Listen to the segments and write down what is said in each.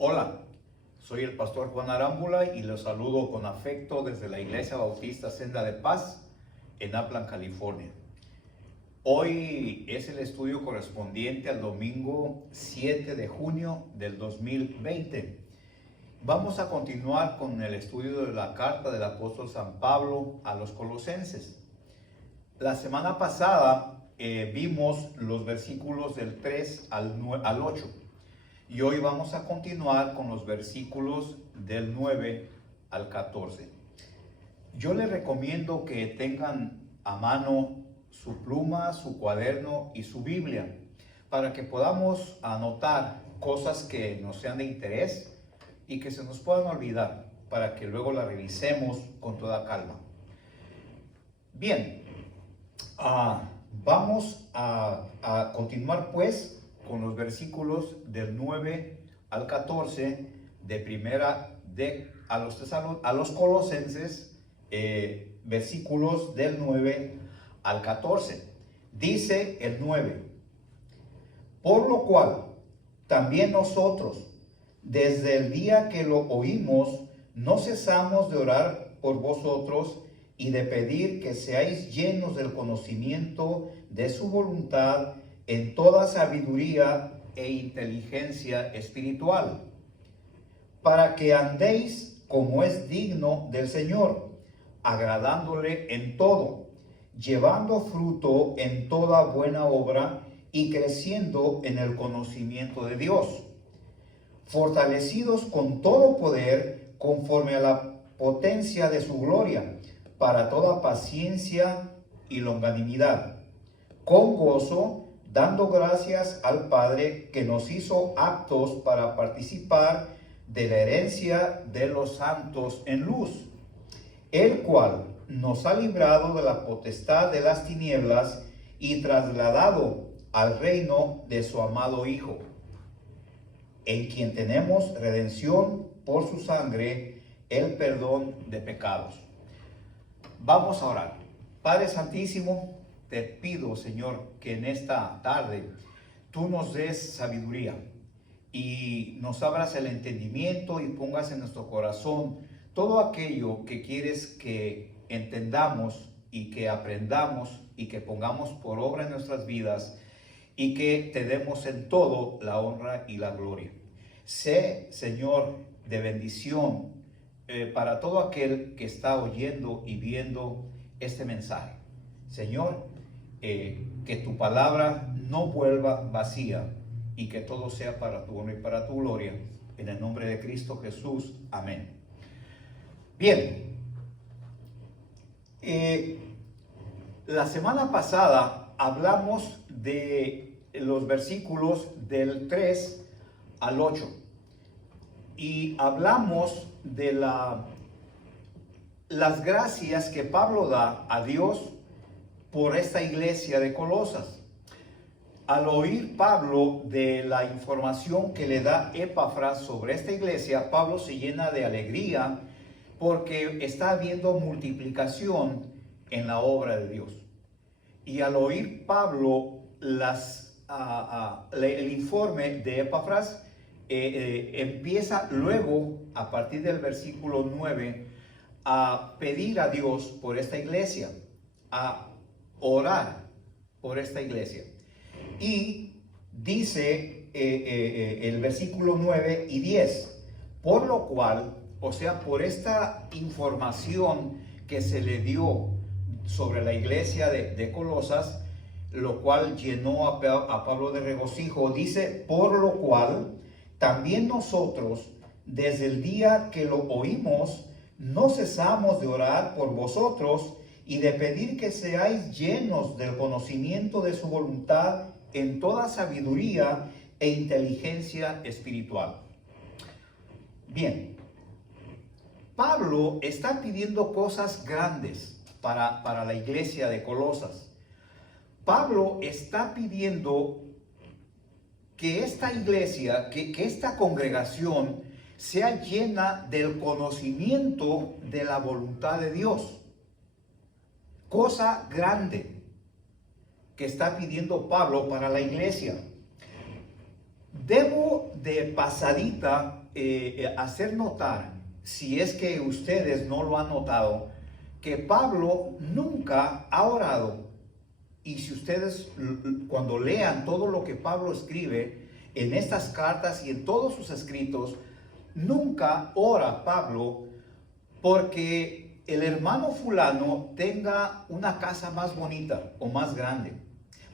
Hola, soy el pastor Juan Arámbula y los saludo con afecto desde la Iglesia Bautista Senda de Paz en Upland, California. Hoy es el estudio correspondiente al domingo 7 de junio del 2020. Vamos a continuar con el estudio de la carta del apóstol San Pablo a los Colosenses. La semana pasada vimos los versículos del 3 al 8. Y hoy vamos a continuar con los versículos del 9 al 14. Yo les recomiendo que tengan a mano su pluma, su cuaderno y su Biblia para que podamos anotar cosas que nos sean de interés y que se nos puedan olvidar para que luego la revisemos con toda calma. Bien, vamos a continuar pues con los versículos del 9 al 14 de primera a los Colosenses, versículos del 9 al 14. Dice el 9: por lo cual también nosotros, desde el día que lo oímos, no cesamos de orar por vosotros y de pedir que seáis llenos del conocimiento de su voluntad en toda sabiduría e inteligencia espiritual, para que andéis como es digno del Señor, agradándole en todo, llevando fruto en toda buena obra y creciendo en el conocimiento de Dios, fortalecidos con todo poder conforme a la potencia de su gloria, para toda paciencia y longanimidad, con gozo, dando gracias al Padre que nos hizo aptos para participar de la herencia de los santos en luz, el cual nos ha librado de la potestad de las tinieblas y trasladado al reino de su amado Hijo, en quien tenemos redención por su sangre, el perdón de pecados. Vamos a orar. Padre Santísimo, te pido, Señor, que en esta tarde tú nos des sabiduría y nos abras el entendimiento y pongas en nuestro corazón todo aquello que quieres que entendamos y que aprendamos y que pongamos por obra en nuestras vidas y que te demos en todo la honra y la gloria. Sé, Señor, de bendición para todo aquel que está oyendo y viendo este mensaje. Señor, que tu palabra no vuelva vacía y que todo sea para tu honor y para tu gloria. En el nombre de Cristo Jesús. Amén. Bien. La semana pasada hablamos de los versículos del 3 al 8 y hablamos de las gracias que Pablo da a Dios por esta iglesia de Colosas. Al oír Pablo de la información que le da Epafras sobre esta iglesia, Pablo se llena de alegría porque está habiendo multiplicación en la obra de Dios. Y al oír Pablo el informe de Epafras, empieza luego, a partir del versículo 9, a pedir a Dios por esta iglesia, a orar por esta iglesia. Y dice el versículo 9 y 10, por lo cual, o sea, por esta información que se le dio sobre la iglesia de Colosas, lo cual llenó a Pablo de regocijo, dice, por lo cual también nosotros, desde el día que lo oímos, no cesamos de orar por vosotros y de pedir que seáis llenos del conocimiento de su voluntad en toda sabiduría e inteligencia espiritual. Bien, Pablo está pidiendo cosas grandes para la iglesia de Colosas. Pablo está pidiendo que esta iglesia, que esta congregación sea llena del conocimiento de la voluntad de Dios. Cosa grande que está pidiendo Pablo para la iglesia. Debo de pasadita hacer notar, si es que ustedes no lo han notado, que Pablo nunca ha orado. Y si ustedes cuando lean todo lo que Pablo escribe en estas cartas y en todos sus escritos, nunca ora Pablo porque el hermano fulano tenga una casa más bonita o más grande,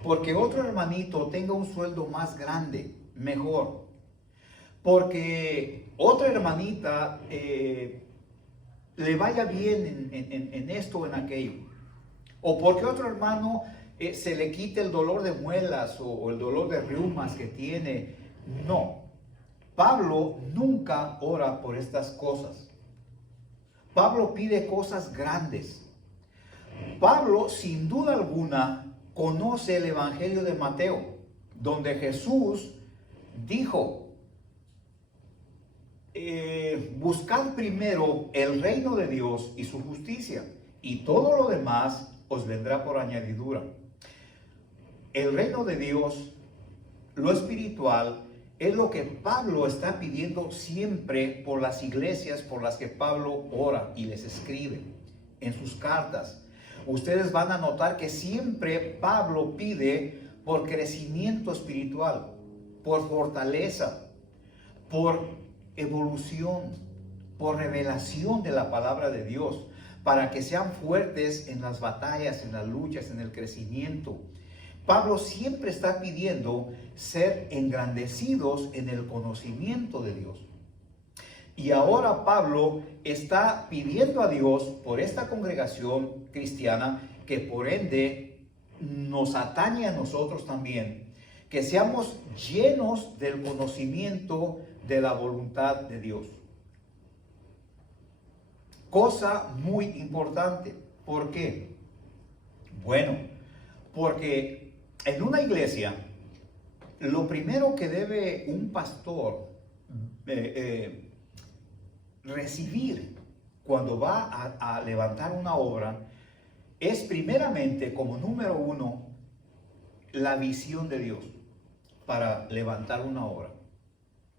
porque otro hermanito tenga un sueldo más grande, mejor, porque otra hermanita le vaya bien en esto o en aquello, o porque otro hermano se le quite el dolor de muelas o el dolor de reumas que tiene. No, Pablo nunca ora por estas cosas. Pablo pide cosas grandes. Pablo, sin duda alguna, conoce el Evangelio de Mateo, donde Jesús dijo, buscad primero el reino de Dios y su justicia, y todo lo demás os vendrá por añadidura. El reino de Dios, lo espiritual, es lo que Pablo está pidiendo siempre por las iglesias por las que Pablo ora y les escribe en sus cartas. Ustedes van a notar que siempre Pablo pide por crecimiento espiritual, por fortaleza, por evolución, por revelación de la palabra de Dios, para que sean fuertes en las batallas, en las luchas, en el crecimiento. Pablo siempre está pidiendo ser engrandecidos en el conocimiento de Dios. Y ahora Pablo está pidiendo a Dios por esta congregación cristiana, que por ende nos atañe a nosotros también, que seamos llenos del conocimiento de la voluntad de Dios. Cosa muy importante. ¿Por qué? Bueno, porque en una iglesia, lo primero que debe un pastor recibir cuando va a levantar una obra es primeramente, como número uno, la visión de Dios para levantar una obra.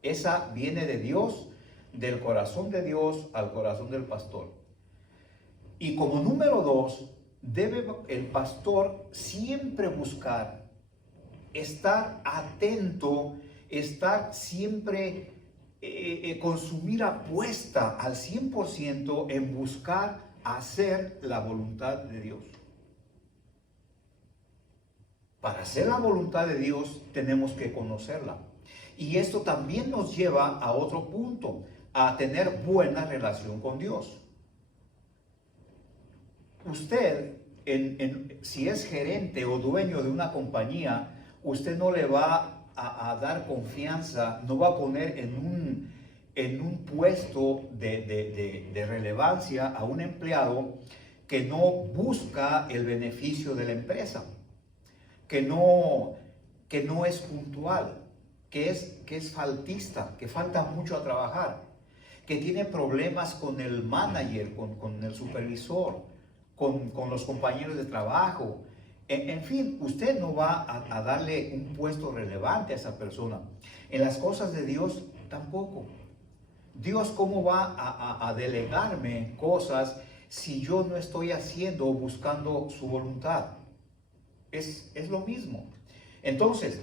Esa viene de Dios, del corazón de Dios al corazón del pastor. Y como número dos, debe el pastor siempre buscar estar atento, estar siempre con su mira puesta al 100% en buscar hacer la voluntad de Dios. Para hacer la voluntad de Dios tenemos que conocerla. Y esto también nos lleva a otro punto, a tener buena relación con Dios. Usted, si es gerente o dueño de una compañía, usted no le va a dar confianza, no va a poner en un puesto de relevancia a un empleado que no busca el beneficio de la empresa, que no es puntual, que es faltista, que falta mucho a trabajar, que tiene problemas con el manager, con el supervisor, con los compañeros de trabajo. En fin, usted no va a darle un puesto relevante a esa persona. En las cosas de Dios tampoco. Dios, ¿cómo va a delegarme cosas si yo no estoy haciendo o buscando su voluntad? Es lo mismo. Entonces,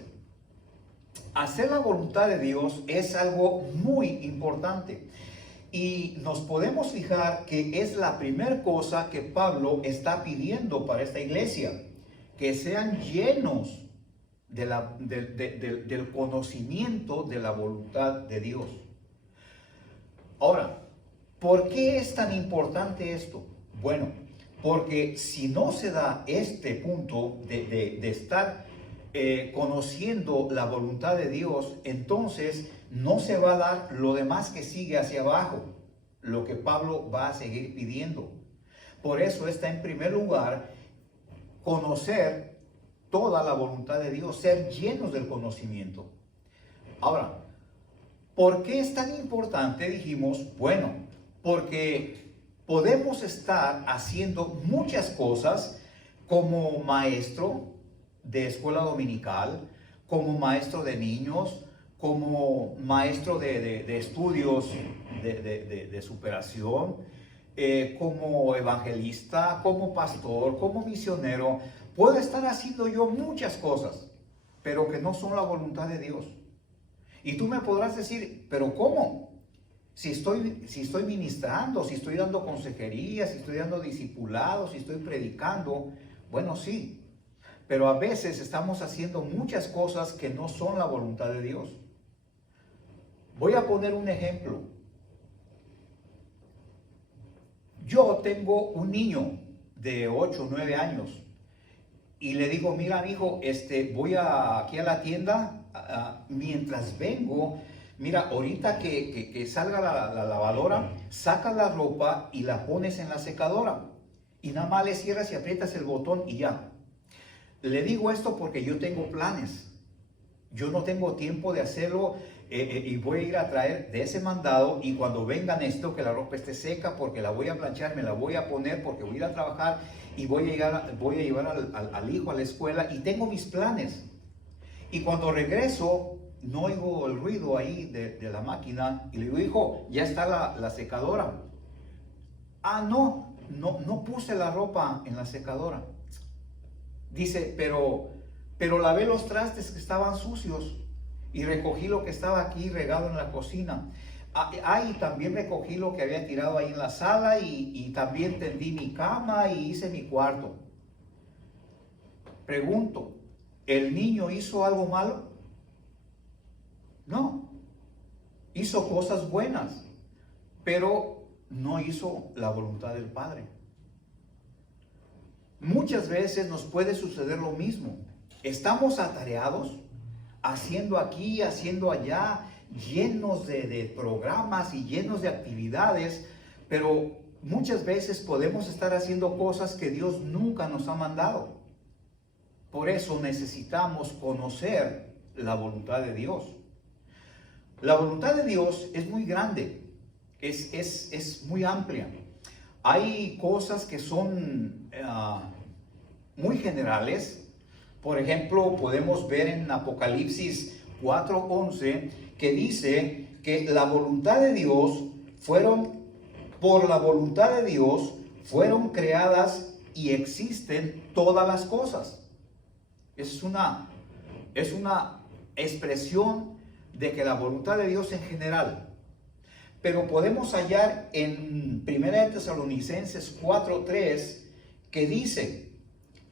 hacer la voluntad de Dios es algo muy importante. Y nos podemos fijar que es la primera cosa que Pablo está pidiendo para esta iglesia, que sean llenos del conocimiento de la voluntad de Dios. Ahora, ¿por qué es tan importante esto? Bueno, porque si no se da este punto de estar conociendo la voluntad de Dios, entonces no se va a dar lo demás que sigue hacia abajo, lo que Pablo va a seguir pidiendo. Por eso está en primer lugar conocer toda la voluntad de Dios, ser llenos del conocimiento. Ahora, ¿por qué es tan importante? Dijimos, bueno, porque podemos estar haciendo muchas cosas como maestro de escuela dominical, como maestro de niños, como maestro de estudios de superación, como evangelista, como pastor, como misionero. Puedo estar haciendo yo muchas cosas, pero que no son la voluntad de Dios. Y tú me podrás decir, ¿pero cómo? Si estoy ministrando, si estoy dando consejería, si estoy dando discipulado, si estoy predicando, bueno, sí. Pero a veces estamos haciendo muchas cosas que no son la voluntad de Dios. Voy a poner un ejemplo. Yo tengo un niño de 8 o 9 años y le digo, mira, hijo, voy aquí a la tienda, mientras vengo, mira, ahorita que salga la lavadora, sacas la ropa y la pones en la secadora y nada más le cierras y aprietas el botón y ya. Le digo esto porque yo tengo planes. Yo no tengo tiempo de hacerlo y voy a ir a traer de ese mandado, y cuando vengan esto, que la ropa esté seca porque la voy a planchar, me la voy a poner porque voy a ir a trabajar y voy a llevar al hijo a la escuela y tengo mis planes. Y cuando regreso, no oigo el ruido ahí de la máquina y le digo, hijo, ya está la secadora. Ah, no puse la ropa en la secadora. Dice, pero lavé los trastes que estaban sucios y recogí lo que estaba aquí regado en la cocina. Y también recogí lo que había tirado ahí en la sala y también tendí mi cama y hice mi cuarto. Pregunto, ¿el niño hizo algo malo? No, hizo cosas buenas, pero no hizo la voluntad del Padre. Muchas veces nos puede suceder lo mismo. Estamos atareados, haciendo aquí, haciendo allá, llenos de programas y llenos de actividades, pero muchas veces podemos estar haciendo cosas que Dios nunca nos ha mandado. Por eso necesitamos conocer la voluntad de Dios. La voluntad de Dios es muy grande, es muy amplia. Hay cosas que son muy generales. Por ejemplo, podemos ver en Apocalipsis 4:11 que dice que la voluntad de Dios por la voluntad de Dios fueron creadas y existen todas las cosas. Es una expresión de que la voluntad de Dios en general. Pero podemos hallar en 1 Tesalonicenses 4:3 que dice,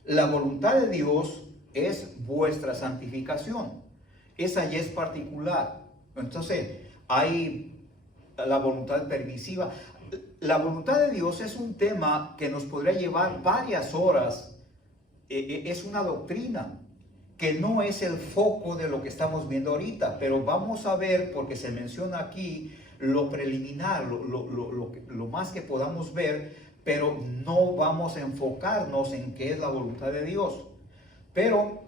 la voluntad de Dios es vuestra santificación. Esa ya es particular. Entonces, hay la voluntad permisiva. La voluntad de Dios es un tema que nos podría llevar varias horas. Es una doctrina que no es el foco de lo que estamos viendo ahorita, pero vamos a ver, porque se menciona aquí, lo preliminar, lo más que podamos ver, pero no vamos a enfocarnos en qué es la voluntad de Dios. Pero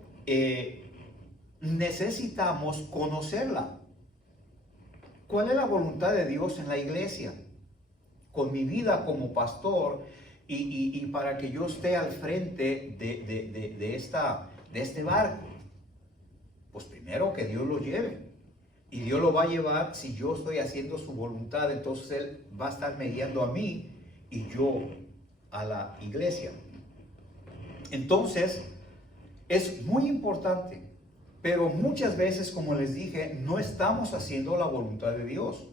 necesitamos conocerla. ¿Cuál es la voluntad de Dios en la iglesia? Con mi vida como pastor y para que yo esté al frente de este barco. Pues primero que Dios lo lleve. Y Dios lo va a llevar si yo estoy haciendo su voluntad. Entonces Él va a estar mediando a mí y yo a la iglesia. Entonces, es muy importante, pero muchas veces, como les dije, no estamos haciendo la voluntad de Dios,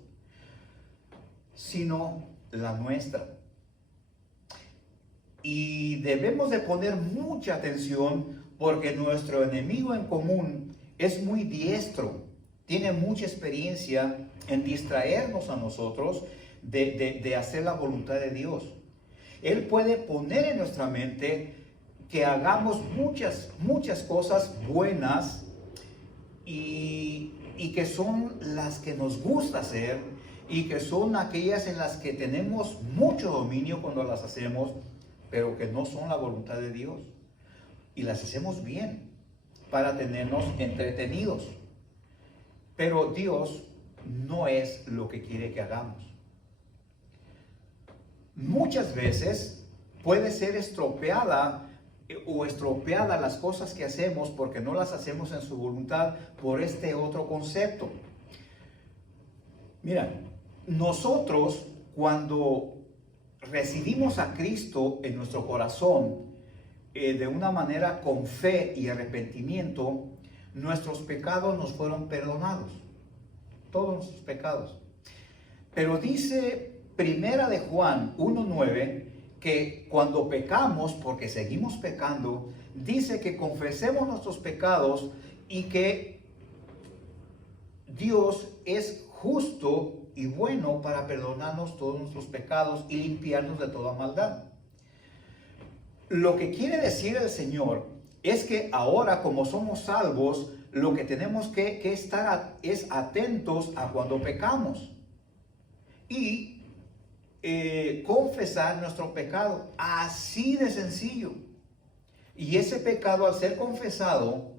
sino la nuestra. Y debemos de poner mucha atención porque nuestro enemigo en común es muy diestro, tiene mucha experiencia en distraernos a nosotros de hacer la voluntad de Dios. Él puede poner en nuestra mente que hagamos muchas cosas buenas y que son las que nos gusta hacer y que son aquellas en las que tenemos mucho dominio cuando las hacemos, pero que no son la voluntad de Dios. Y las hacemos bien para tenernos entretenidos. Pero Dios no es lo que quiere que hagamos. Muchas veces puede ser estropeada o estropeadas las cosas que hacemos porque no las hacemos en su voluntad por este otro concepto. Mira, nosotros cuando recibimos a Cristo en nuestro corazón de una manera con fe y arrepentimiento, nuestros pecados nos fueron perdonados, todos nuestros pecados. Pero dice Primera de Juan 1:9 que cuando pecamos, porque seguimos pecando, dice que confesemos nuestros pecados y que Dios es justo y bueno para perdonarnos todos nuestros pecados y limpiarnos de toda maldad. Lo que quiere decir el Señor es que ahora, como somos salvos, lo que tenemos que estar es atentos a cuando pecamos y confesar nuestro pecado, así de sencillo. Y ese pecado, al ser confesado,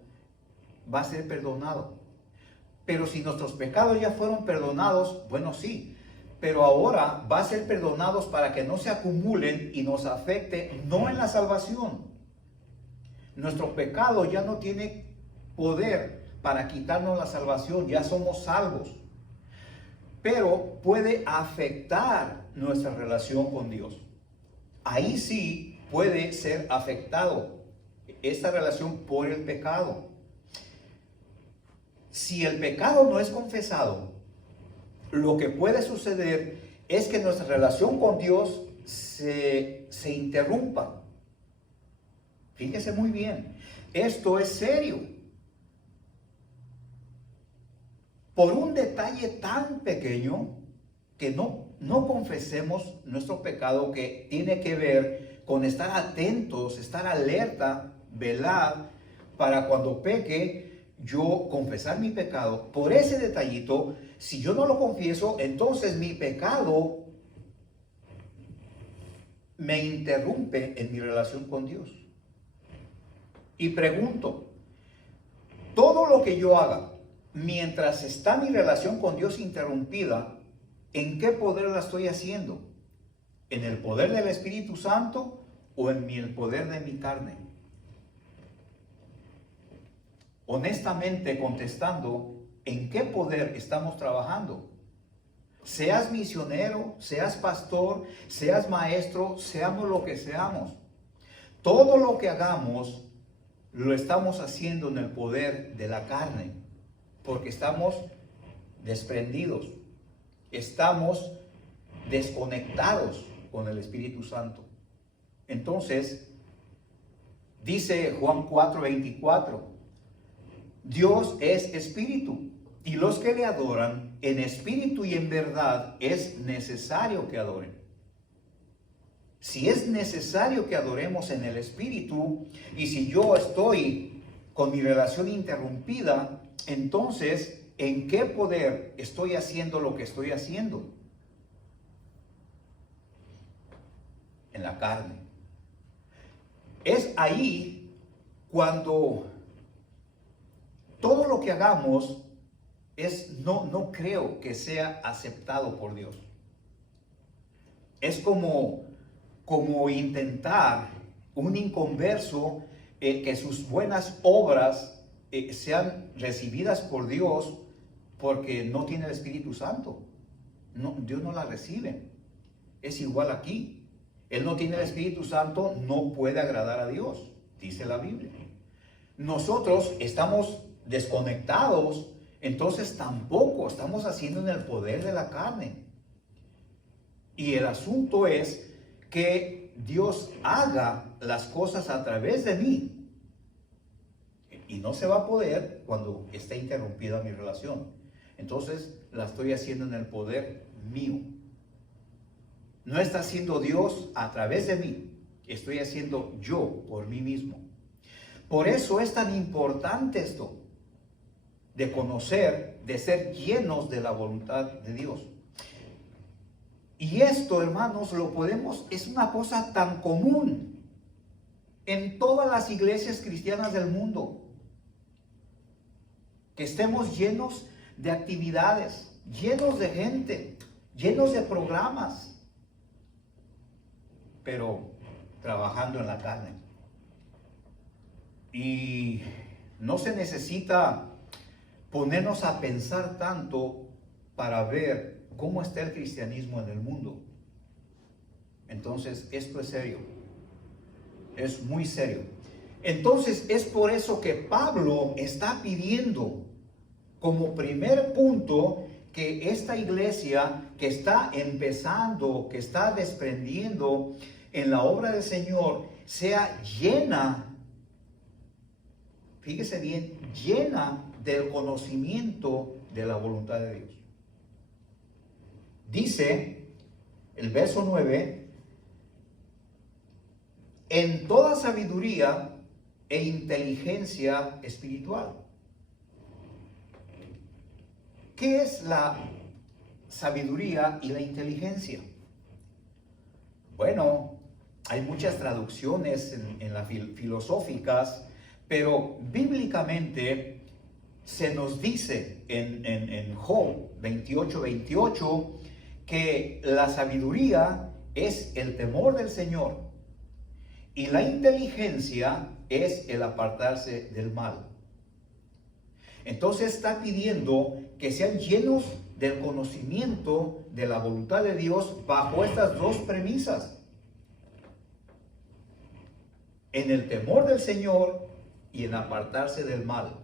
va a ser perdonado. Pero si nuestros pecados ya fueron perdonados, bueno, sí, pero ahora va a ser perdonados para que no se acumulen y nos afecte, no en la salvación. Nuestro pecado ya no tiene poder para quitarnos la salvación, ya somos salvos. Pero puede afectar nuestra relación con Dios. Ahí sí puede ser afectado esta relación por el pecado. Si el pecado no es confesado, lo que puede suceder es que nuestra relación con Dios se interrumpa. Fíjese muy bien, esto es serio. Por un detalle tan pequeño que no confesemos nuestro pecado, que tiene que ver con estar atentos, estar alerta, velar, para cuando peque, yo confesar mi pecado. Por ese detallito, si yo no lo confieso, entonces mi pecado me interrumpe en mi relación con Dios. Y pregunto, todo lo que yo haga mientras está mi relación con Dios interrumpida, ¿en qué poder la estoy haciendo? ¿En el poder del Espíritu Santo o en el poder de mi carne? Honestamente contestando, ¿en qué poder estamos trabajando? Seas misionero, seas pastor, seas maestro, seamos lo que seamos. Todo lo que hagamos lo estamos haciendo en el poder de la carne, porque estamos desprendidos, estamos desconectados con el Espíritu Santo. Entonces, dice Juan 4:24, Dios es espíritu, y los que le adoran en espíritu y en verdad es necesario que adoren. Si es necesario que adoremos en el espíritu, y si yo estoy con mi relación interrumpida, entonces, ¿en qué poder estoy haciendo lo que estoy haciendo? En la carne. Es ahí cuando todo lo que hagamos no creo que sea aceptado por Dios. Es como intentar un inconverso que sus buenas obras sean recibidas por Dios, porque no tiene el Espíritu Santo. No, Dios no la recibe. Es igual aquí. Él no tiene el Espíritu Santo, no puede agradar a Dios, dice la Biblia. Nosotros estamos desconectados, entonces tampoco estamos haciendo en el poder de la carne. Y el asunto es que Dios haga las cosas a través de mí. Y no se va a poder cuando esté interrumpida mi relación. Entonces la estoy haciendo en el poder mío. No está haciendo Dios a través de mí. Estoy haciendo yo por mí mismo. Por eso es tan importante esto de conocer, de ser llenos de la voluntad de Dios. Y esto, hermanos, es una cosa tan común en todas las iglesias cristianas del mundo. Que estemos llenos de actividades, llenos de gente, llenos de programas, pero trabajando en la carne. Y no se necesita ponernos a pensar tanto para ver cómo está el cristianismo en el mundo. Entonces, esto es serio. Es muy serio. Entonces, es por eso que Pablo está pidiendo como primer punto que esta iglesia que está empezando, que está desprendiendo en la obra del Señor, sea llena, fíjese bien, llena del conocimiento de la voluntad de Dios. Dice el verso 9, en toda sabiduría e inteligencia espiritual. ¿Qué es la sabiduría y la inteligencia? Bueno, hay muchas traducciones en las filosóficas, pero bíblicamente se nos dice en Job 28:28 que la sabiduría es el temor del Señor y la inteligencia es el apartarse del mal. Entonces está pidiendo que sean llenos del conocimiento de la voluntad de Dios bajo estas dos premisas: en el temor del Señor y en apartarse del mal.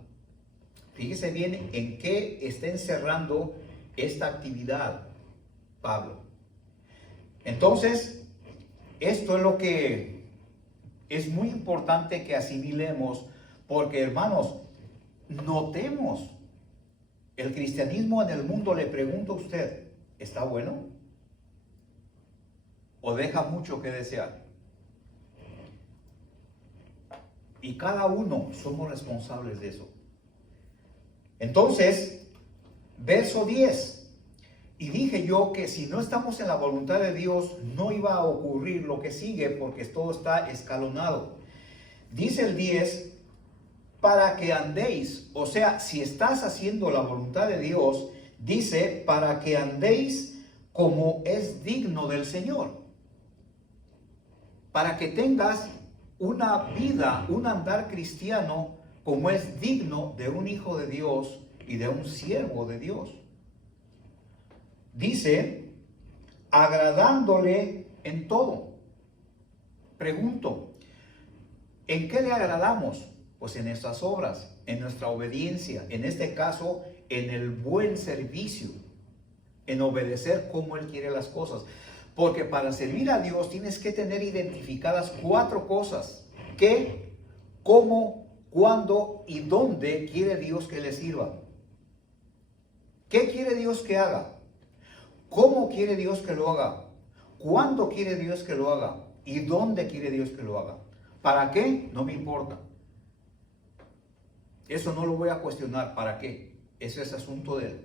Fíjese bien en qué está encerrando esta actividad Pablo. Entonces, esto es lo que es muy importante que asimilemos, porque hermanos, notemos, el cristianismo en el mundo, le pregunto a usted, ¿está bueno? ¿O deja mucho que desear? Y cada uno somos responsables de eso. Entonces, verso 10. Y dije yo que si no estamos en la voluntad de Dios, no iba a ocurrir lo que sigue, porque todo está escalonado. Dice el 10, para que andéis, o sea, si estás haciendo la voluntad de Dios, dice, para que andéis como es digno del Señor. Para que tengas una vida, un andar cristiano, como es digno de un hijo de Dios y de un siervo de Dios. Dice, agradándole en todo. Pregunto, ¿en qué le agradamos? Pues en nuestras obras, en nuestra obediencia, en este caso, en el buen servicio, en obedecer como Él quiere las cosas. Porque para servir a Dios tienes que tener identificadas 4 cosas: qué, cómo, cuándo y dónde quiere Dios que le sirva. ¿Qué quiere Dios que haga? ¿Cómo quiere Dios que lo haga? ¿Cuándo quiere Dios que lo haga? ¿Y dónde quiere Dios que lo haga? ¿Para qué? No me importa. Eso no lo voy a cuestionar. ¿Para qué? Eso es asunto de Él.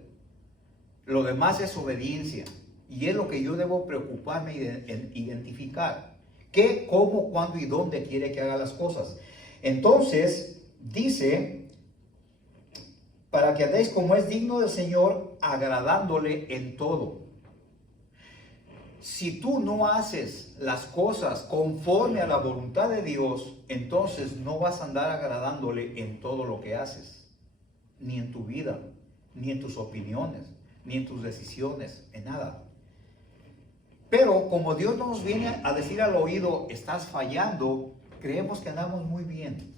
Lo demás es obediencia. Y es lo que yo debo preocuparme en identificar. ¿Qué, cómo, cuándo y dónde quiere que haga las cosas? Entonces, dice, para que andéis como es digno del Señor, agradándole en todo. Si tú no haces las cosas conforme a la voluntad de Dios, entonces no vas a andar agradándole en todo lo que haces. Ni en tu vida, ni en tus opiniones, ni en tus decisiones, en nada. Pero como Dios nos viene a decir al oído, estás fallando, creemos que andamos muy bien.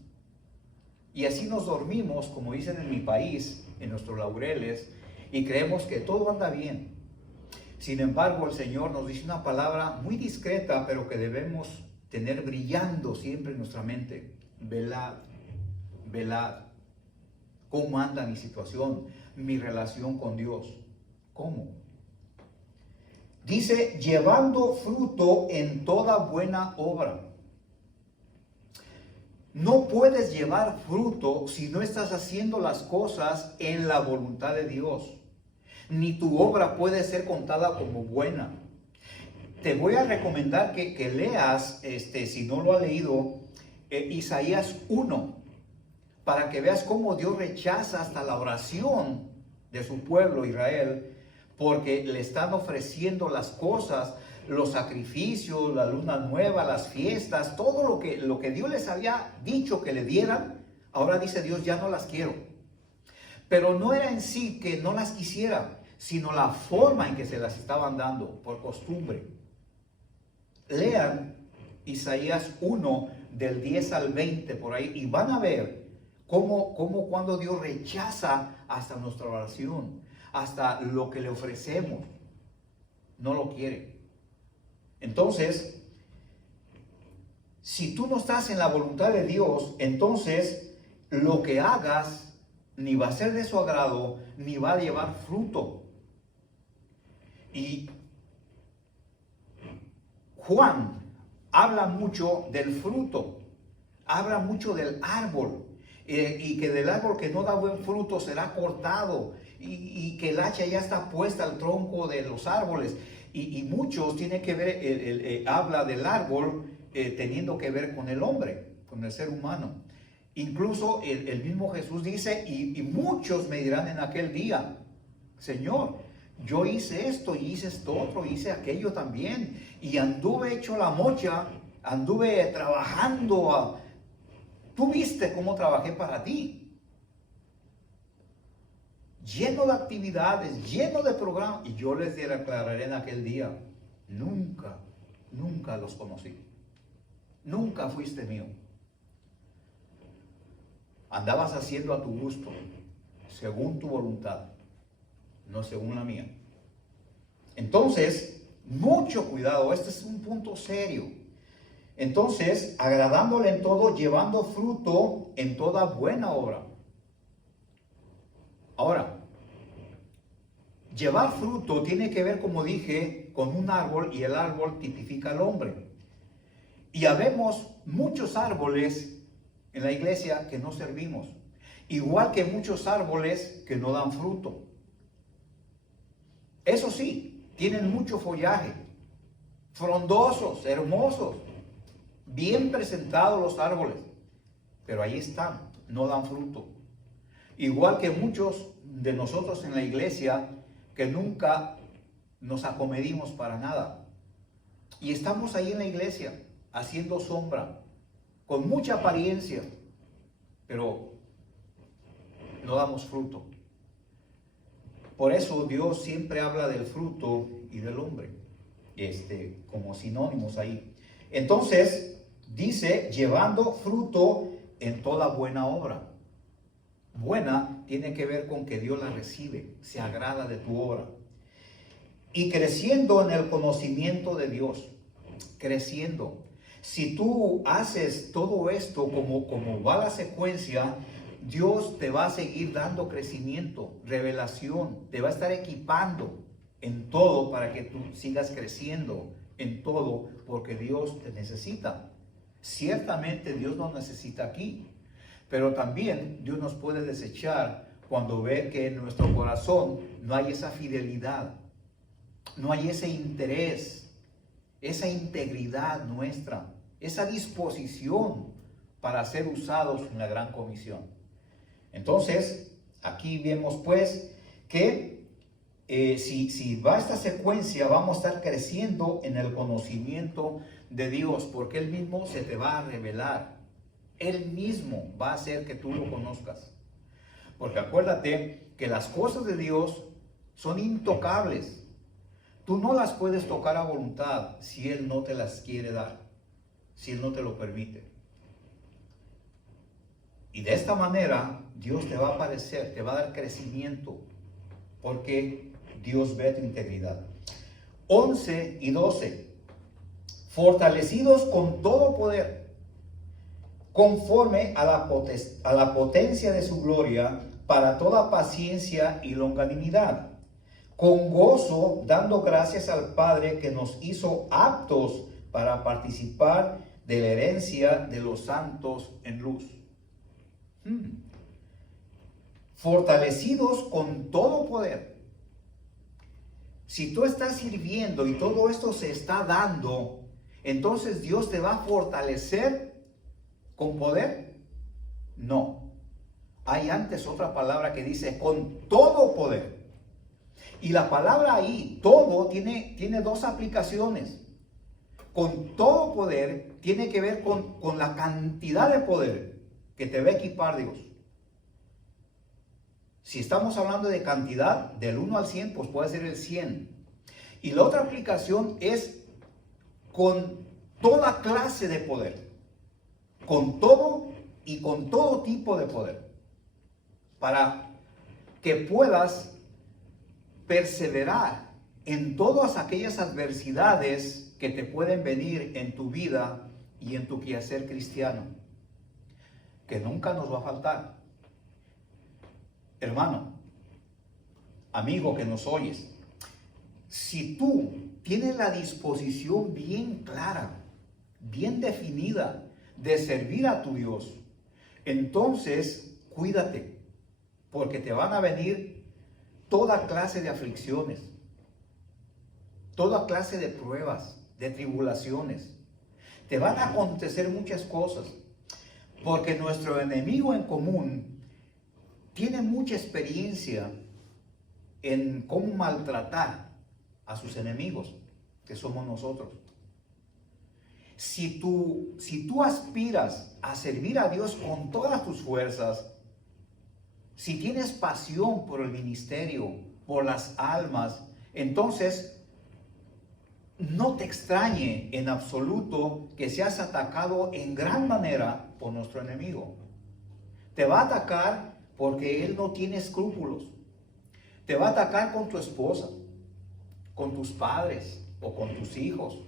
Y así nos dormimos, como dicen en mi país, en nuestros laureles, y creemos que todo anda bien. Sin embargo, el Señor nos dice una palabra muy discreta, pero que debemos tener brillando siempre en nuestra mente. Velad, velad. ¿Cómo anda mi situación, mi relación con Dios? ¿Cómo? Dice, llevando fruto en toda buena obra. No puedes llevar fruto si no estás haciendo las cosas en la voluntad de Dios. Ni tu obra puede ser contada como buena. Te voy a recomendar que leas, si no lo has leído, Isaías 1, para que veas cómo Dios rechaza hasta la oración de su pueblo Israel, porque le están ofreciendo las cosas, los sacrificios, la luna nueva, las fiestas, todo lo que Dios les había dicho que le dieran, ahora dice Dios, ya no las quiero. Pero no era en sí que no las quisiera, sino la forma en que se las estaban dando, por costumbre. Lean Isaías 1, del 10 al 20, por ahí, y van a ver cómo cuando Dios rechaza hasta nuestra oración, hasta lo que le ofrecemos, no lo quiere. Entonces, si tú no estás en la voluntad de Dios, entonces lo que hagas ni va a ser de su agrado, ni va a llevar fruto. Y Juan habla mucho del fruto, habla mucho del árbol, y que del árbol que no da buen fruto será cortado, y que el hacha ya está puesta al tronco de los árboles. Y muchos tienen que ver, habla del árbol teniendo que ver con el hombre, con el ser humano. Incluso el mismo Jesús dice, y muchos me dirán en aquel día, Señor, yo hice esto y hice esto otro, hice aquello también, y anduve hecho la mocha, anduve trabajando. Tú viste cómo trabajé para ti. Lleno de actividades, lleno de programas, y yo les declararé en aquel día, nunca los conocí. Nunca fuiste mío. Andabas haciendo a tu gusto, según tu voluntad, no según la mía. Entonces, mucho cuidado, este es un punto serio. Entonces, agradándole en todo, llevando fruto en toda buena obra. Ahora, llevar fruto tiene que ver, como dije, con un árbol, y el árbol tipifica al hombre. Y habemos muchos árboles en la iglesia que no servimos, igual que muchos árboles que no dan fruto. Eso sí, tienen mucho follaje, frondosos, hermosos, bien presentados los árboles, pero ahí están, no dan fruto. Igual que muchos de nosotros en la iglesia que nunca nos acomedimos para nada. Y estamos ahí en la iglesia haciendo sombra, con mucha apariencia, pero no damos fruto. Por eso Dios siempre habla del fruto y del hombre, como sinónimos ahí. Entonces, dice, llevando fruto en toda buena obra. Buena tiene que ver con que Dios la recibe, se agrada de tu obra. Y creciendo en el conocimiento de Dios, creciendo. Si tú haces todo esto como va la secuencia, Dios te va a seguir dando crecimiento, revelación, te va a estar equipando en todo para que tú sigas creciendo en todo, porque Dios te necesita. Ciertamente Dios nos necesita aquí, pero también Dios nos puede desechar cuando ve que en nuestro corazón no hay esa fidelidad, no hay ese interés, esa integridad nuestra, esa disposición para ser usados en la gran comisión. Entonces, aquí vemos pues que si va esta secuencia, vamos a estar creciendo en el conocimiento de Dios, porque Él mismo se te va a revelar. Él mismo va a hacer que tú lo conozcas. Porque acuérdate que las cosas de Dios son intocables. Tú no las puedes tocar a voluntad si Él no te las quiere dar, si Él no te lo permite. Y de esta manera Dios te va a aparecer, te va a dar crecimiento, porque Dios ve tu integridad. 11 y 12. Fortalecidos con todo poder, conforme a la potencia de su gloria, para toda paciencia y longanimidad, con gozo, dando gracias al Padre que nos hizo aptos para participar de la herencia de los santos en luz. Fortalecidos con todo poder. Si tú estás sirviendo y todo esto se está dando, entonces Dios te va a fortalecer con poder. No. Hay antes otra palabra que dice con todo poder. Y la palabra ahí, todo, tiene dos aplicaciones. Con todo poder tiene que ver con la cantidad de poder que te va a equipar Dios. Si estamos hablando de cantidad, del 1 al 100, pues puede ser el 100. Y la otra aplicación es con toda clase de poder. Con todo y con todo tipo de poder. Para que puedas perseverar en todas aquellas adversidades que te pueden venir en tu vida y en tu quehacer cristiano, que nunca nos va a faltar. Hermano, amigo que nos oyes, si tú tienes la disposición bien clara, bien definida de servir a tu Dios, entonces cuídate, porque te van a venir toda clase de aflicciones, toda clase de pruebas, de tribulaciones. Te van a acontecer muchas cosas, porque nuestro enemigo en común tiene mucha experiencia en cómo maltratar a sus enemigos, que somos nosotros. Si tú aspiras a servir a Dios con todas tus fuerzas, si tienes pasión por el ministerio, por las almas, entonces no te extrañe en absoluto que seas atacado en gran manera por nuestro enemigo. Te va a atacar porque él no tiene escrúpulos. Te va a atacar con tu esposa, con tus padres o con tus hijos,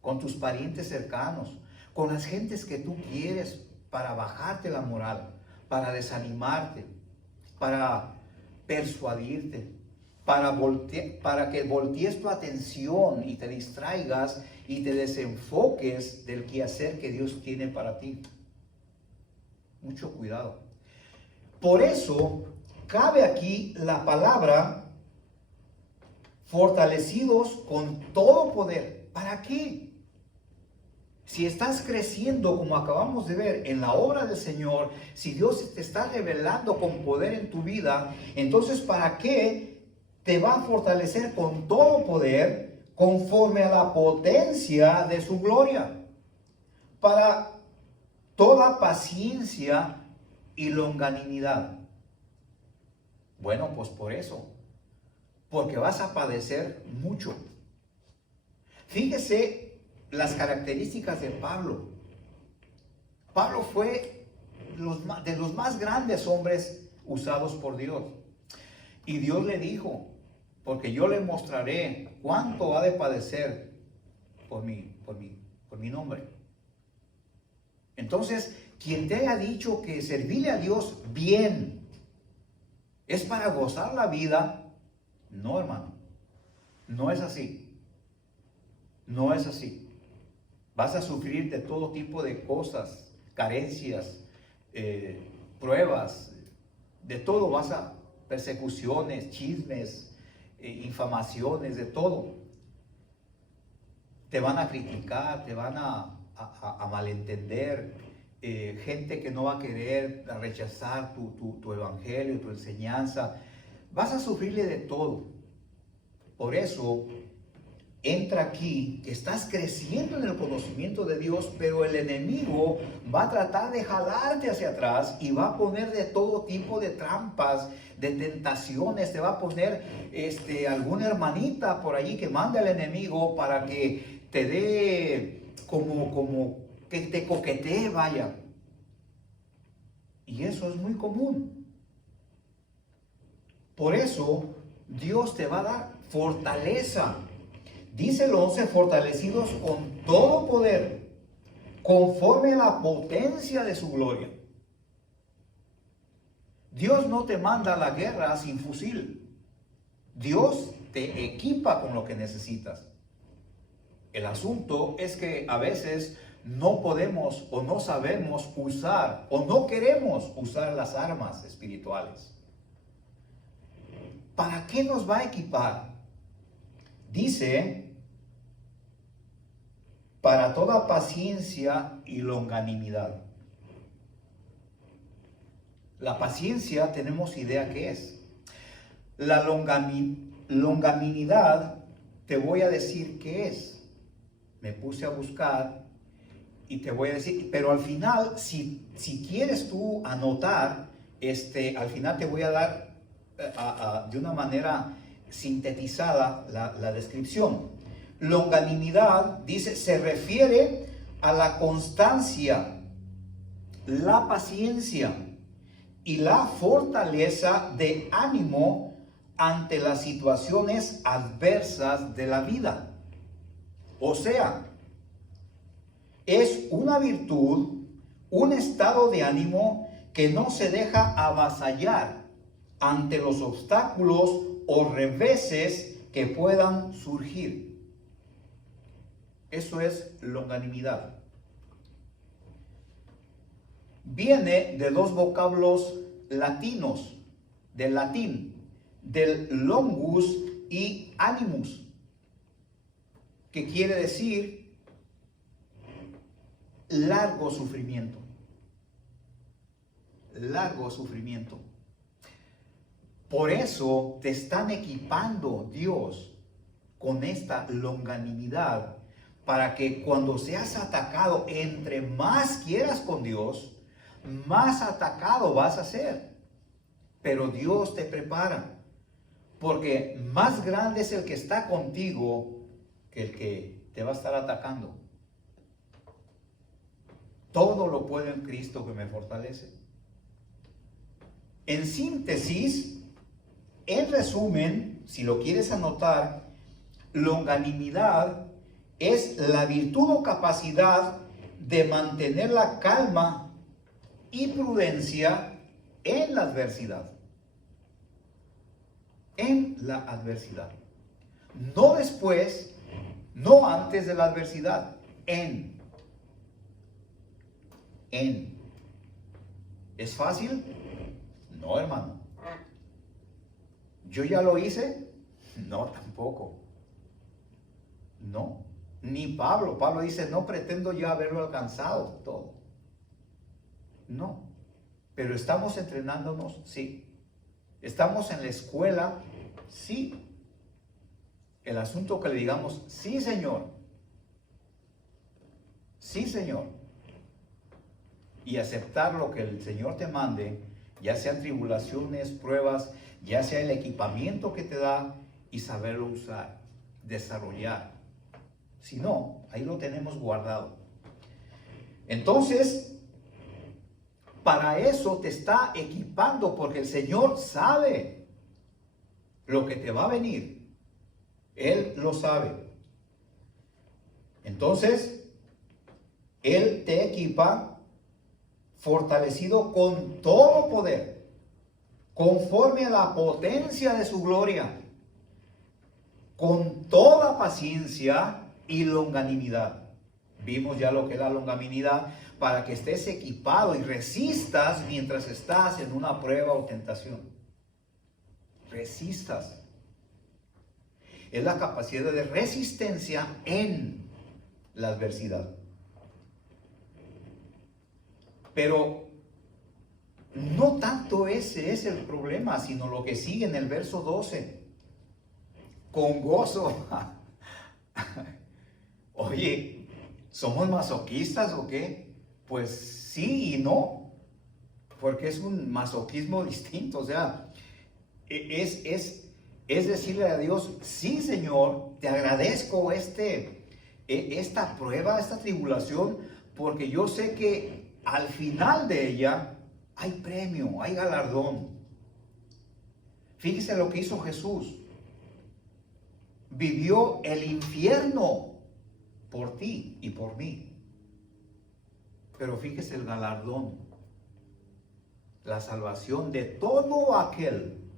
con tus parientes cercanos, con las gentes que tú quieres para bajarte la moral, para desanimarte, para persuadirte, para que voltees tu atención y te distraigas y te desenfoques del quehacer que Dios tiene para ti. Mucho cuidado. Por eso cabe aquí la palabra fortalecidos con todo poder. ¿Para qué? Si estás creciendo, como acabamos de ver, en la obra del Señor, si Dios te está revelando con poder en tu vida, entonces ¿para qué te va a fortalecer con todo poder conforme a la potencia de su gloria? Para toda paciencia y longanimidad. Bueno, pues por eso, porque vas a padecer mucho. Fíjese las características de Pablo. Pablo fue de los más grandes hombres usados por Dios. Y Dios le dijo, porque yo le mostraré cuánto ha de padecer por mi nombre. Entonces, quien te haya dicho que servirle a Dios bien es para gozar la vida, no, hermano, no es así. No es así. Vas a sufrir de todo tipo de cosas, carencias, pruebas, de todo persecuciones, chismes, infamaciones, de todo. Te van a criticar, te van a malentender, gente que no va a querer rechazar tu evangelio, tu enseñanza. Vas a sufrirle de todo. Por eso entra aquí que estás creciendo en el conocimiento de Dios, pero el enemigo va a tratar de jalarte hacia atrás y va a poner de todo tipo de trampas, de tentaciones. Te va a poner alguna hermanita por allí que manda el enemigo para que te dé como que te coquetee, vaya. Y eso es muy común. Por eso Dios te va a dar fortaleza. Dice el 11, fortalecidos con todo poder, conforme a la potencia de su gloria. Dios no te manda a la guerra sin fusil. Dios te equipa con lo que necesitas. El asunto es que a veces no podemos o no sabemos usar o no queremos usar las armas espirituales. ¿Para qué nos va a equipar? Dice, para toda paciencia y longanimidad. La paciencia tenemos idea qué es. La longanimidad, te voy a decir qué es. Me puse a buscar y te voy a decir, pero al final, si quieres tú anotar, al final te voy a dar de una manera sintetizada la descripción. Longanimidad, dice, se refiere a la constancia, la paciencia y la fortaleza de ánimo ante las situaciones adversas de la vida. O sea, es una virtud, un estado de ánimo que no se deja avasallar ante los obstáculos o reveses que puedan surgir. Eso es longanimidad. Viene de dos vocablos latinos, del latín, del longus y animus, que quiere decir largo sufrimiento. Largo sufrimiento. Por eso te están equipando Dios con esta longanimidad, para que cuando seas atacado, entre más quieras con Dios, más atacado vas a ser. Pero Dios te prepara, porque más grande es el que está contigo que el que te va a estar atacando. Todo lo puedo en Cristo que me fortalece. En síntesis, en resumen, si lo quieres anotar, longanimidad es la virtud o capacidad de mantener la calma y prudencia en la adversidad. En la adversidad. No después, no antes de la adversidad. En. ¿Es fácil? No, hermano. ¿Yo ya lo hice? No, tampoco. No. Ni Pablo. Pablo dice, no pretendo ya haberlo alcanzado todo. No. Pero estamos entrenándonos, sí. Estamos en la escuela, sí. El asunto que le digamos, sí, Señor. Sí, Señor. Y aceptar lo que el Señor te mande, ya sean tribulaciones, pruebas, ya sea el equipamiento que te da, y saberlo usar, desarrollar. Si no, ahí lo tenemos guardado. Entonces, para eso te está equipando, porque el Señor sabe lo que te va a venir. Él lo sabe. Entonces, Él te equipa fortalecido con todo poder, conforme a la potencia de su gloria, con toda paciencia y longanimidad. Vimos ya lo que es la longanimidad, para que estés equipado y resistas mientras estás en una prueba o tentación. Resistas. Es la capacidad de resistencia en la adversidad. Pero no tanto ese es el problema, sino lo que sigue en el verso 12. Con gozo. Oye, ¿somos masoquistas o qué? Pues sí y no, porque es un masoquismo distinto. O sea, es decirle a Dios, sí, Señor, te agradezco esta prueba, esta tribulación, porque yo sé que al final de ella hay premio, hay galardón. Fíjese lo que hizo Jesús. Vivió el infierno por ti y por mí. Pero fíjese el galardón, la salvación de todo aquel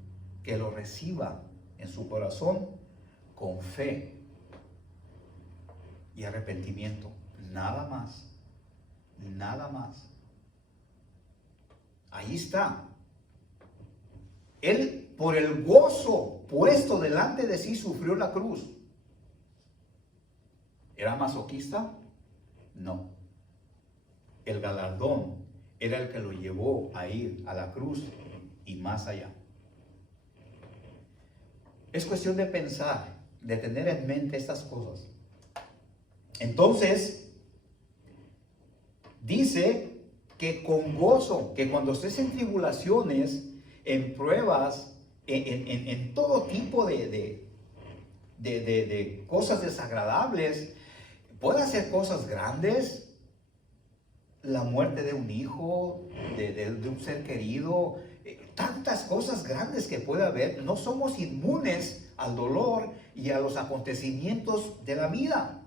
que lo reciba en su corazón con fe y arrepentimiento. Nada más. Nada más. Ahí está. Él, por el gozo puesto delante de sí, sufrió la cruz. ¿Era masoquista? No. El galardón era el que lo llevó a ir a la cruz y más allá. Es cuestión de pensar, de tener en mente estas cosas. Entonces, dice que con gozo, que cuando estés en tribulaciones, en pruebas, en todo tipo de cosas desagradables, puede hacer cosas grandes, la muerte de un hijo, de un ser querido, tantas cosas grandes que puede haber. No somos inmunes al dolor y a los acontecimientos de la vida.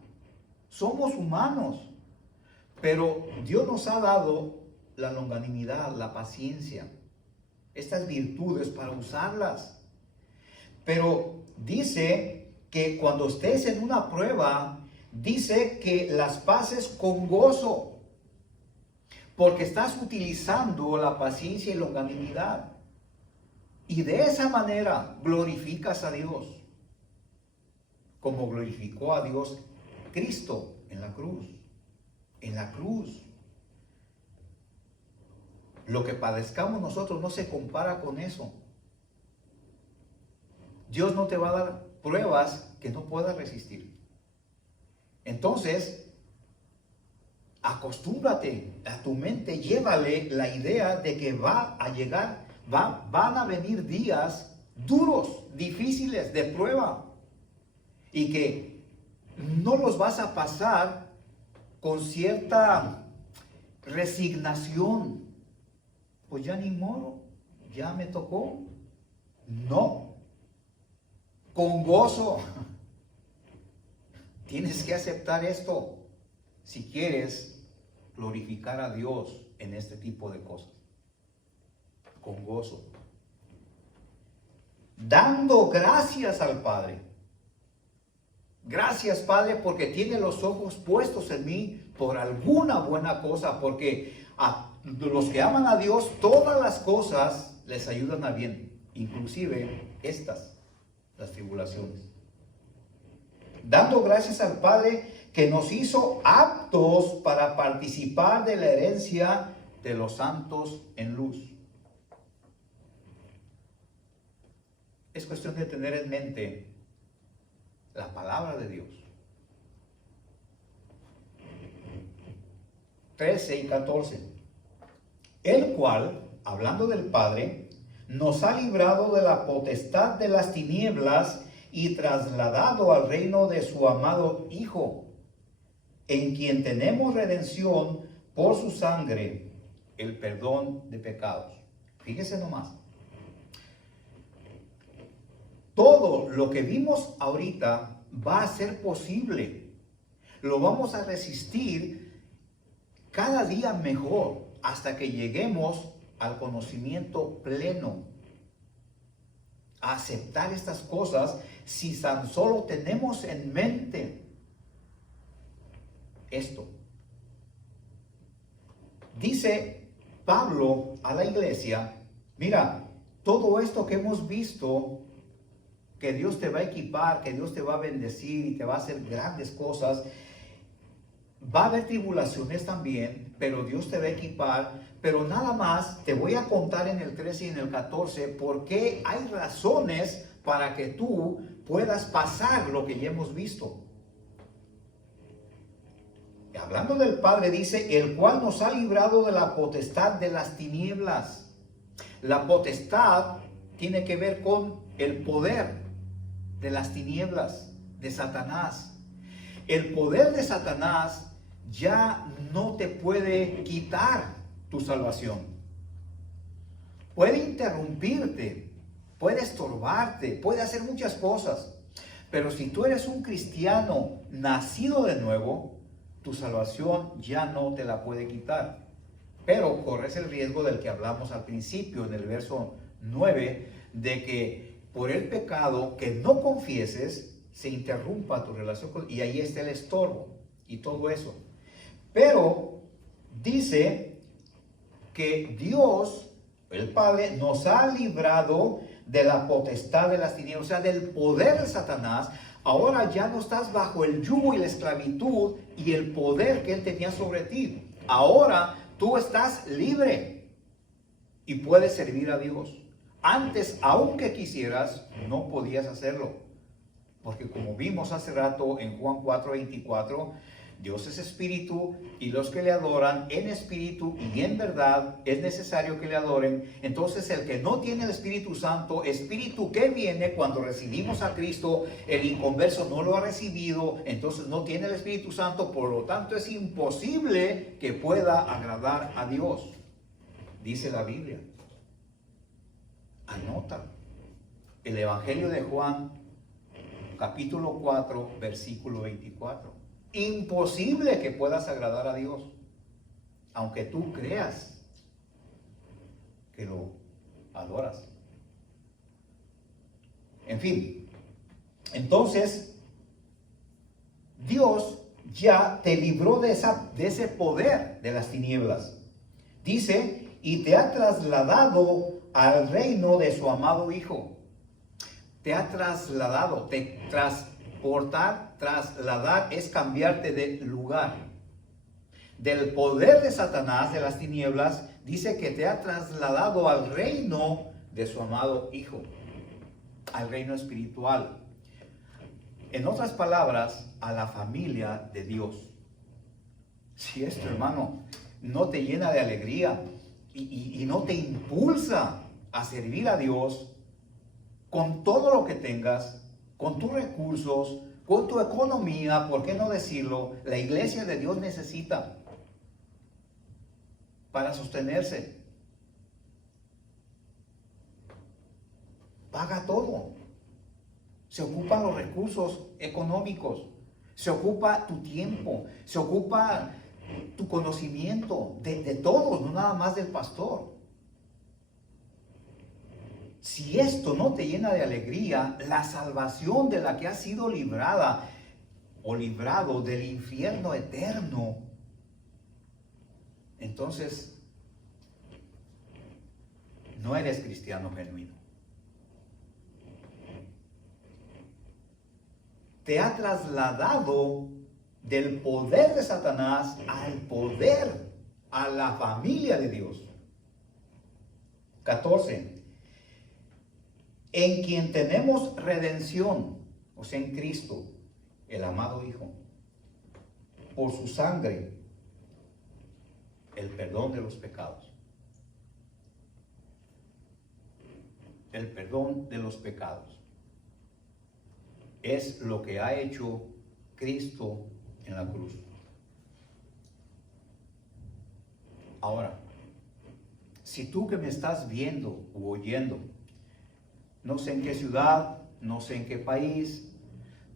Somos humanos, pero Dios nos ha dado la longanimidad, la paciencia, estas virtudes para usarlas. Pero dice que cuando estés en una prueba, dice que las pases con gozo, porque estás utilizando la paciencia y longanimidad. Y de esa manera glorificas a Dios, como glorificó a Dios Cristo en la cruz. En la cruz. Lo que padezcamos nosotros no se compara con eso. Dios no te va a dar pruebas que no puedas resistir. Entonces, acostúmbrate a tu mente, llévale la idea de que va a llegar, van a venir días duros, difíciles, de prueba, y que no los vas a pasar con cierta resignación. Pues ya ni modo, ya me tocó. No, con gozo. Tienes que aceptar esto si quieres glorificar a Dios en este tipo de cosas. Con gozo. Dando gracias al Padre. Gracias, Padre, porque tiene los ojos puestos en mí por alguna buena cosa, porque a los que aman a Dios, todas las cosas les ayudan a bien, inclusive estas, las tribulaciones. Dando gracias al Padre que nos hizo aptos para participar de la herencia de los santos en luz. Es cuestión de tener en mente la palabra de Dios. 13 y 14. El cual, hablando del Padre, nos ha librado de la potestad de las tinieblas y trasladado al reino de su amado Hijo, en quien tenemos redención por su sangre, el perdón de pecados. Fíjese nomás. Todo lo que vimos ahorita va a ser posible. Lo vamos a resistir cada día mejor hasta que lleguemos al conocimiento pleno. A aceptar estas cosas si tan solo tenemos en mente esto. Dice Pablo a la iglesia, mira, todo esto que hemos visto, que Dios te va a equipar, que Dios te va a bendecir y te va a hacer grandes cosas, va a haber tribulaciones también, pero Dios te va a equipar. Pero nada más te voy a contar en el 13 y en el 14 por qué hay razones para que tú puedas pasar lo que ya hemos visto. Y hablando del Padre, dice, el cual nos ha librado de la potestad de las tinieblas. La potestad tiene que ver con el poder de las tinieblas, de Satanás. El poder de Satanás ya no te puede quitar tu salvación. Puede interrumpirte, puede estorbarte, puede hacer muchas cosas. Pero si tú eres un cristiano nacido de nuevo, tu salvación ya no te la puede quitar. Pero corres el riesgo del que hablamos al principio, en el verso 9, de que por el pecado que no confieses, se interrumpa tu relación con, y ahí está el estorbo y todo eso. Pero dice que Dios, el Padre, nos ha librado de la potestad de las tinieblas, o sea, del poder de Satanás. Ahora ya no estás bajo el yugo y la esclavitud y el poder que él tenía sobre ti. Ahora tú estás libre y puedes servir a Dios. Antes, aunque quisieras, no podías hacerlo. Porque como vimos hace rato en Juan 4:24, Dios es espíritu y los que le adoran en espíritu y en verdad es necesario que le adoren. Entonces el que no tiene el Espíritu Santo, espíritu que viene cuando recibimos a Cristo, el inconverso no lo ha recibido, entonces no tiene el Espíritu Santo, por lo tanto es imposible que pueda agradar a Dios. Dice la Biblia. Anota. El Evangelio de Juan, capítulo 4, versículo 24. Imposible que puedas agradar a Dios, aunque tú creas que lo adoras. En fin, entonces Dios ya te libró de ese poder de las tinieblas. Dice, y te ha trasladado al reino de su amado Hijo. Te ha trasladado, trasladar es cambiarte de lugar. Del poder de Satanás, de las tinieblas, dice que te ha trasladado al reino de su amado Hijo, al reino espiritual. En otras palabras, a la familia de Dios. Si esto, hermano, no te llena de alegría y no te impulsa a servir a Dios con todo lo que tengas, con tus recursos, con tu economía, ¿por qué no decirlo? La iglesia de Dios necesita para sostenerse. Paga todo. Se ocupan los recursos económicos, se ocupa tu tiempo, se ocupa tu conocimiento de todos, no nada más del pastor. Si esto no te llena de alegría, la salvación de la que has sido librada o librado del infierno eterno, entonces no eres cristiano genuino. Te ha trasladado del poder de Satanás al poder, a la familia de Dios. 14. En quien tenemos redención, o sea, en Cristo, el amado Hijo, por su sangre, el perdón de los pecados. El perdón de los pecados es lo que ha hecho Cristo en la cruz. Ahora, si tú que me estás viendo u oyendo, no sé en qué ciudad, no sé en qué país,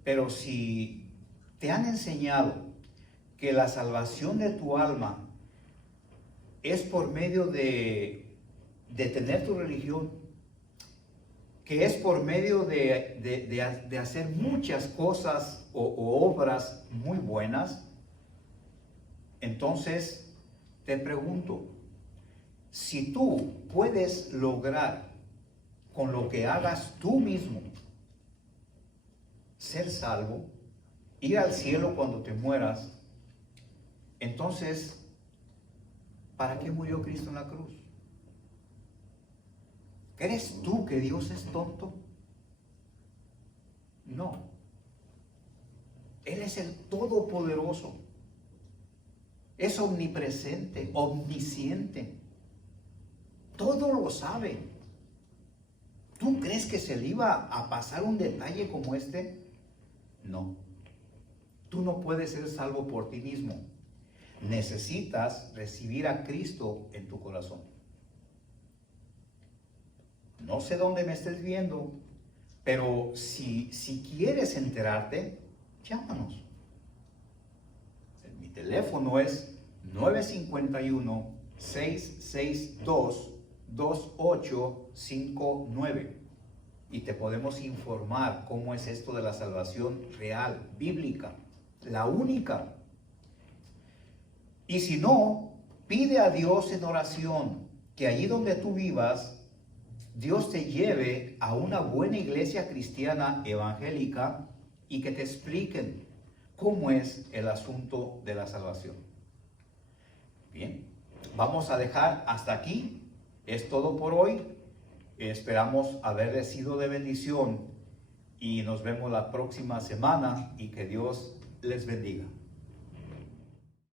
pero si te han enseñado que la salvación de tu alma es por medio de tener tu religión, que es por medio de hacer muchas cosas o obras muy buenas, entonces te pregunto, si tú puedes lograr con lo que hagas tú mismo ser salvo, ir al cielo cuando te mueras, entonces, ¿para qué murió Cristo en la cruz? ¿Crees tú que Dios es tonto? No. Él es el Todopoderoso. Es omnipresente, omnisciente. Todo lo sabe. ¿Tú crees que se le iba a pasar un detalle como este? No. Tú no puedes ser salvo por ti mismo. Necesitas recibir a Cristo en tu corazón. No sé dónde me estés viendo, pero si quieres enterarte, llámanos. Mi teléfono es 951-662-2859 y te podemos informar cómo es esto de la salvación real, bíblica, la única. Y si no, pide a Dios en oración que allí donde tú vivas, Dios te lleve a una buena iglesia cristiana evangélica y que te expliquen cómo es el asunto de la salvación. Bien, vamos a dejar hasta aquí. Es todo por hoy. Esperamos haberles sido de bendición y nos vemos la próxima semana y que Dios les bendiga.